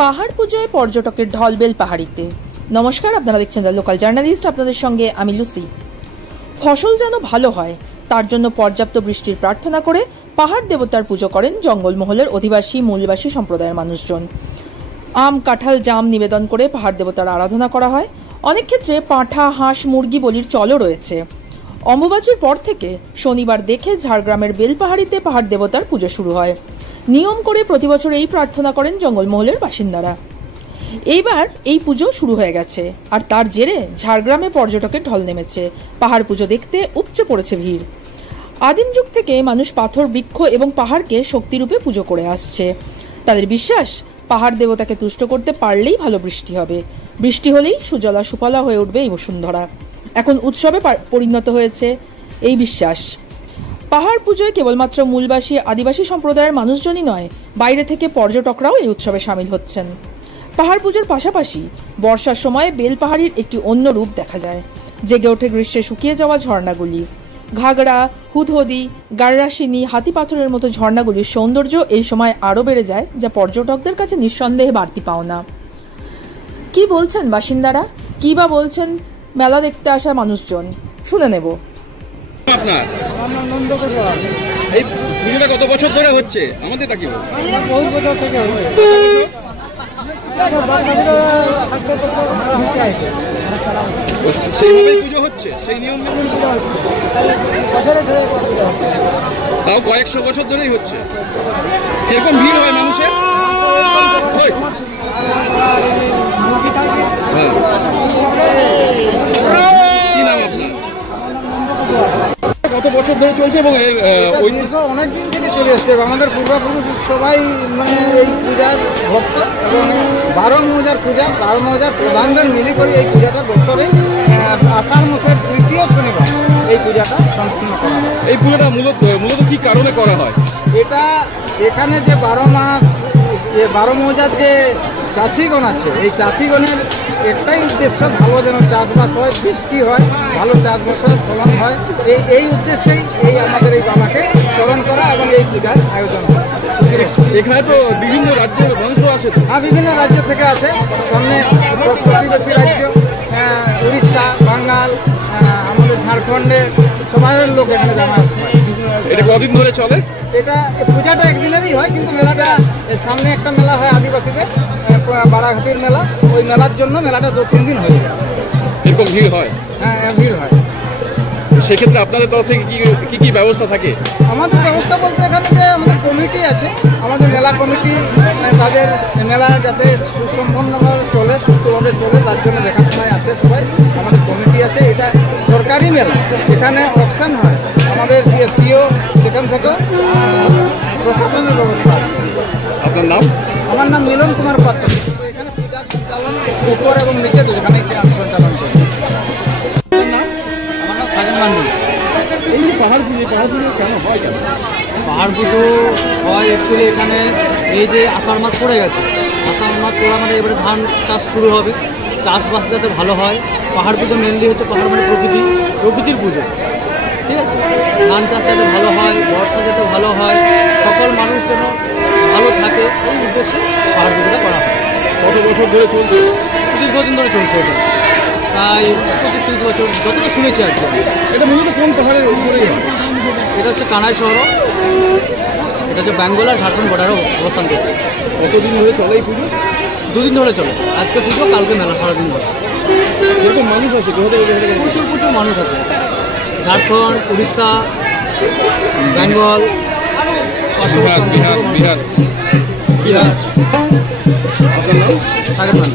পাহাড় পুজোয় পর্যটকের ঢল বেলপাহাড়িতে। নমস্কার, আপনারা দেখছেন দ্য লোকাল জার্নালিস্ট। আপনাদের সঙ্গে আমি লুসি। ফসল যেন ভালো হয় তার জন্য পর্যাপ্ত বৃষ্টির প্রার্থনা করে পাহাড় দেবতার পুজো করেন জঙ্গলমহলের অধিবাসী মূলবাসী সম্প্রদায়ের মানুষজন। আম, কাঁঠাল, জাম নিবেদন করে পাহাড় দেবতার আরাধনা করা হয়। অনেক ক্ষেত্রে পাঁঠা, হাঁস, মুরগি বলির চলও রয়েছে। অম্বুবাচীর পর থেকে শনিবার দেখে ঝাড়গ্রামের বেলপাহাড়িতে পাহাড় দেবতার পুজো শুরু হয়। নিয়ম করে প্রতিবছর এই প্রার্থনা করেন জঙ্গলমহলের বাসিন্দারা। এইবার এই পুজো শুরু হয়ে গেছে, আর তার জেরে ঝাড়গ্রামে পর্যটকের ঢল নেমেছে। পাহাড় পুজো দেখতে উপচে পড়েছে ভিড়। আদিম যুগ থেকে মানুষ পাথর, বৃক্ষ এবং পাহাড়কে শক্তিরূপে পুজো করে আসছে। তাদের বিশ্বাস, পাহাড় দেবতাকে তুষ্ট করতে পারলেই ভালো বৃষ্টি হবে। বৃষ্টি হলেই সুজলা সুফলা হয়ে উঠবে এই বসুন্ধরা। এখন উৎসবে পরিণত হয়েছে এই বিশ্বাস। পাহাড় পুজোয় কেবলমাত্র মূলবাসী আদিবাসী সম্প্রদায়ের মানুষজনই নয়, বাইরে থেকে পর্যটকরাও এই উৎসবে সামিল হচ্ছেন। পাহাড় পুজোর পাশাপাশি বর্ষার সময় বেলপাহাড়ির একটি অন্য রূপ দেখা যায়। জেগে ওঠে গ্রীষ্মে শুকিয়ে যাওয়া ঝর্ণাগুলি। ঘাগড়া, হুদহদি, গাররাশিনী, হাতি পাথরের মতো ঝর্ণাগুলির সৌন্দর্য এই সময় আরও বেড়ে যায়, যা পর্যটকদের কাছে নিঃসন্দেহে বাড়তি পাওনা। কি বলছেন বাসিন্দারা, কি বা বলছেন মেলা দেখতে আসা মানুষজন, শুনে নেব। আপনার এই পুজোটা কত বছর ধরে হচ্ছে? আমাদের তা কি বলবো, বহু বছর থেকে সেইভাবেই পুজো হচ্ছে, সেই নিয়ম তাও কয়েকশো বছর ধরেই হচ্ছে। এরকম ভিড় হয় মানুষের? কি নাম আপনার? কত বছর ধরে চলছে এবং অনেকদিন থেকে চলে এসছে। আমাদের পূর্বপুরুষ সবাই মানে এই পূজার ভক্ত এবং 12 মৌজার পূজা, 12 মৌজার প্রধানদের মিলে করে এই পূজাটা বছরে আষাঢ় মাসের তৃতীয় শনিবার এই পূজাটা সম্পূর্ণ করা হয়। এই পূজাটা মূলত কি কারণে করা হয়? এটা এখানে যে 12 মাস 12 মৌজার যে চাষিগণ আছে, এই চাষিগণের একটাই উদ্দেশ্য, ভালো যেন চাষবাস হয়, বৃষ্টি হয়, ভালো চাষবাসের ফলন হয়। এই উদ্দেশ্যেই এই আমাদের এই বাবাকে স্মরণ করা এবং এই পূজার আয়োজন হয়। এখানে তো বিভিন্ন রাজ্যের মানুষ আছে। হ্যাঁ, বিভিন্ন রাজ্য থেকে আছে। সামনে প্রতিবেশী রাজ্য উড়িষ্যা, বাঙ্গাল, আমাদের ঝাড়খণ্ডের সমাজের লোক এখানে জামায়াত হয়। এটা কদিন ধরে চলে? এটা পূজাটা একদিনেরই হয়, কিন্তু মেলাটা সামনে একটা মেলা হয় আদিবাসীদের, বারাঘাটির মেলা। ওই মেলার জন্য মেলাটা 2-3 দিন হয়ে যায়। এরকম ভিড় হয়? হ্যাঁ, ভিড় হয়। সেক্ষেত্রে আপনাদের তরফ থেকে কি কি ব্যবস্থা থাকে? আমাদের ব্যবস্থা বলতে এখানে যে আমাদের কমিটি আছে, আমাদের মেলা কমিটি, তাদের মেলা যাতে সুসম্পন্নভাবে চলে, সুস্থভাবে চলে, তার জন্য দেখাশোনায় আছে সবাই। আমাদের কমিটি আছে। এটা সরকারি মেলা, এখানে অকশন হয়। আমাদের যে সিও সেখান থেকে প্রশাসনের ব্যবস্থা আছে। আপনার নাম? আমার নাম মিলন কুমার পাত্র। এখানে পূজা সঞ্চালন উপর এবং নিচে দুখানে আমি সঞ্চালন করি। এই যে পাহাড় পুজো কেন হয়? কেন পাহাড় পুজো হয় অ্যাকচুয়ালি এখানে এই যে আষাঢ় মাস পড়ে গেছে, আষাঢ় মাস পড়া মানে এবারে ধান চাষ শুরু হবে, চাষবাস যাতে ভালো হয়। পাহাড় পুজো মেনলি হচ্ছে পাহাড় মানে প্রকৃতির পুজো, ঠিক আছে। ধান চাষ যাতে ভালো হয়, বর্ষা যাতে ভালো হয়, সকল মানুষ যেন ভালো থাকে, এই উদ্দেশ্যে পাহাড় পুজোটা করা হয়। কত বছর ধরে চলছে? দীর্ঘদিন ধরে চলছে এটা, তাই 25-30 বছর যতটা শুনেছি আর কি। এটা মূলত কোন পাহাড়ের উপরেই হয়? এটা হচ্ছে কানাই শহর, এটা হচ্ছে বেঙ্গল আর ঝাড়খণ্ড বর্ডারে অবস্থান করছে। কতদিন ধরে চলে এই পুজো? 2 দিন ধরে চলে। আজকে পুজো, কালকে মেলা, সারাদিন ধরে। এরকম মানুষ আছে? প্রচুর মানুষ আছে। ঝাড়খণ্ড, উড়িষ্যা, বেঙ্গল, বিহার। আপনার নাম? সাগর।